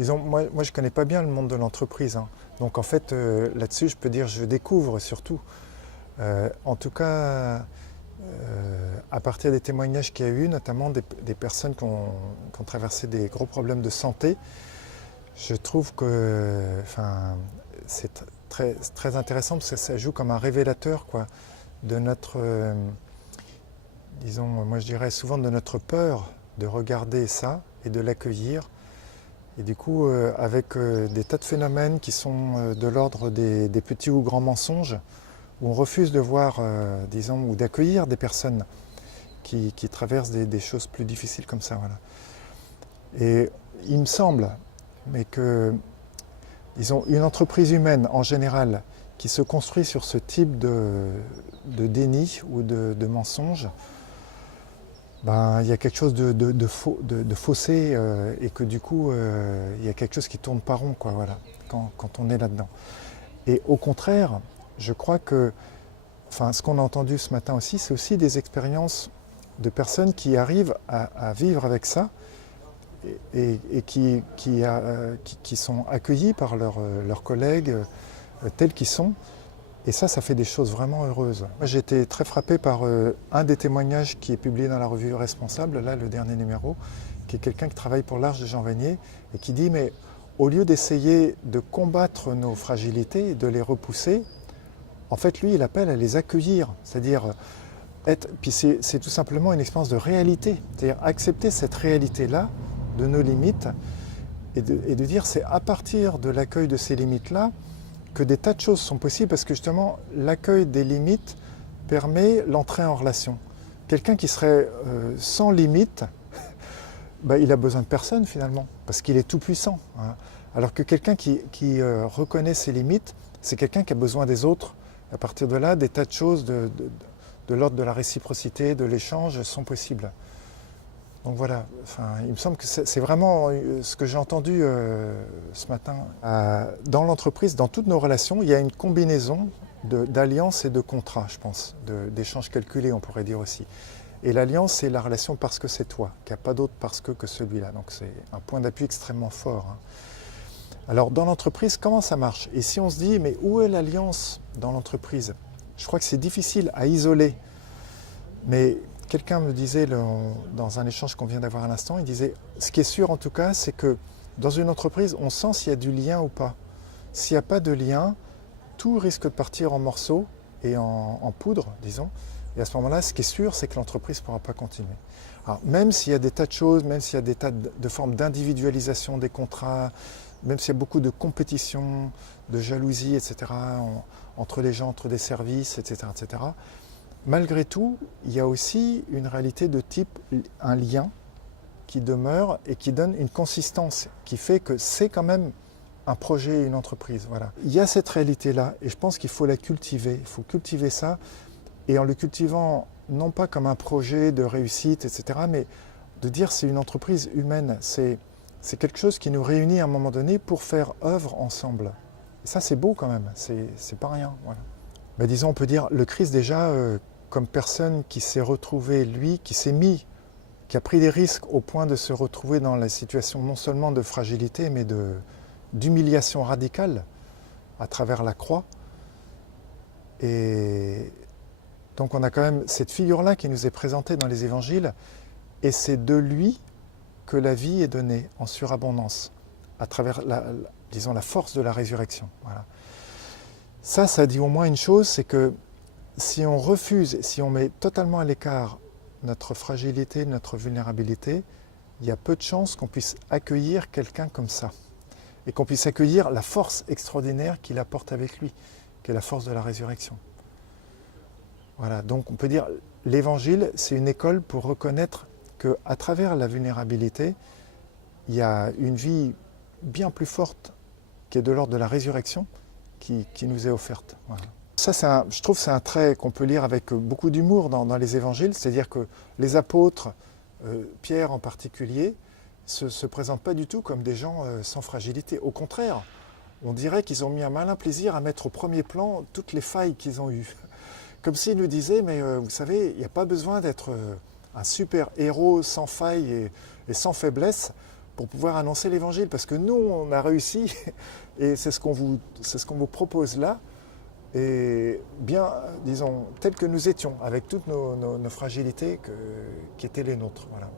Disons, moi je ne connais pas bien le monde de l'entreprise, hein. Donc en fait, là-dessus, je peux dire je découvre surtout. En tout cas, à partir des témoignages qu'il y a eu, notamment des personnes qui ont traversé des gros problèmes de santé, je trouve que enfin, c'est très intéressant parce que ça joue comme un révélateur quoi, de notre, disons, moi je dirais souvent de notre peur de regarder ça et de l'accueillir. Et du coup, avec des tas de phénomènes qui sont de l'ordre des petits ou grands mensonges, où on refuse de voir, disons, ou d'accueillir des personnes qui traversent des choses plus difficiles comme ça. Voilà. Et il me semble, mais que, disons, une entreprise humaine en général qui se construit sur ce type de déni ou de mensonge, ben, il y a quelque chose de faussé et que du coup, il y a quelque chose qui tourne pas rond, quoi, voilà, quand on est là-dedans. Et au contraire, je crois que, enfin, ce qu'on a entendu ce matin aussi, c'est aussi des expériences de personnes qui arrivent à vivre avec ça et qui sont accueillis par leurs collègues tels qu'ils sont. Et ça fait des choses vraiment heureuses. Moi, j'ai été très frappé par un des témoignages qui est publié dans la revue Responsable, là, le dernier numéro, qui est quelqu'un qui travaille pour l'Arche de Jean Vanier et qui dit, mais au lieu d'essayer de combattre nos fragilités, de les repousser, en fait, lui, il appelle à les accueillir, c'est-à-dire puis c'est tout simplement une expérience de réalité, c'est-à-dire accepter cette réalité-là, de nos limites, et de dire c'est à partir de l'accueil de ces limites-là que des tas de choses sont possibles, parce que justement, l'accueil des limites permet l'entrée en relation. Quelqu'un qui serait sans limite, bah, il a besoin de personne finalement, parce qu'il est tout puissant, hein. Alors que quelqu'un qui reconnaît ses limites, c'est quelqu'un qui a besoin des autres. À partir de là, des tas de choses de l'ordre de la réciprocité, de l'échange sont possibles. Donc voilà, enfin, il me semble que c'est vraiment ce que j'ai entendu ce matin. Dans l'entreprise, dans toutes nos relations, il y a une combinaison d'alliances et de contrats, je pense, d'échanges calculés, on pourrait dire aussi. Et l'alliance, c'est la relation parce que c'est toi, qu'il n'y a pas d'autre parce que celui-là. Donc c'est un point d'appui extrêmement fort, hein. Alors dans l'entreprise, comment ça marche? Et si on se dit, mais où est l'alliance dans l'entreprise? Je crois que c'est difficile à isoler. Mais quelqu'un me disait dans un échange qu'on vient d'avoir à l'instant, il disait, ce qui est sûr en tout cas, c'est que dans une entreprise, on sent s'il y a du lien ou pas. S'il n'y a pas de lien, tout risque de partir en morceaux et en poudre, disons. Et à ce moment-là, ce qui est sûr, c'est que l'entreprise ne pourra pas continuer. Alors, même s'il y a des tas de choses, même s'il y a des tas de formes d'individualisation des contrats, même s'il y a beaucoup de compétition, de jalousie, etc., entre les gens, entre des services, etc., etc., malgré tout, il y a aussi une réalité de type un lien qui demeure et qui donne une consistance, qui fait que c'est quand même un projet et une entreprise. Voilà. Il y a cette réalité-là et je pense qu'il faut la cultiver. Il faut cultiver ça et en le cultivant, non pas comme un projet de réussite, etc., mais de dire c'est une entreprise humaine. C'est quelque chose qui nous réunit à un moment donné pour faire œuvre ensemble. Et ça, c'est beau quand même, c'est pas rien. Voilà. Mais disons, on peut dire, le Christ déjà, comme personne qui s'est retrouvé, lui, qui s'est mis, qui a pris des risques au point de se retrouver dans la situation non seulement de fragilité, mais d'humiliation radicale à travers la croix. Et donc on a quand même cette figure-là qui nous est présentée dans les évangiles, et c'est de lui que la vie est donnée en surabondance, à travers disons, la force de la résurrection. Voilà. Ça dit au moins une chose, c'est que si on refuse, si on met totalement à l'écart notre fragilité, notre vulnérabilité, il y a peu de chances qu'on puisse accueillir quelqu'un comme ça. Et qu'on puisse accueillir la force extraordinaire qu'il apporte avec lui, qui est la force de la résurrection. Voilà, donc on peut dire, l'évangile, c'est une école pour reconnaître qu'à travers la vulnérabilité, il y a une vie bien plus forte qui est de l'ordre de la résurrection qui nous est offerte. Voilà. Ça, je trouve que c'est un trait qu'on peut lire avec beaucoup d'humour dans les évangiles, c'est-à-dire que les apôtres, Pierre en particulier, se présentent pas du tout comme des gens sans fragilité. Au contraire, on dirait qu'ils ont mis un malin plaisir à mettre au premier plan toutes les failles qu'ils ont eues. Comme s'ils nous disaient, mais vous savez, il n'y a pas besoin d'être un super héros sans faille et sans faiblesse pour pouvoir annoncer l'évangile. Parce que nous, on a réussi, et c'est ce qu'on vous propose là, et bien, disons, tels que nous étions, avec toutes nos fragilités qui étaient les nôtres. Voilà.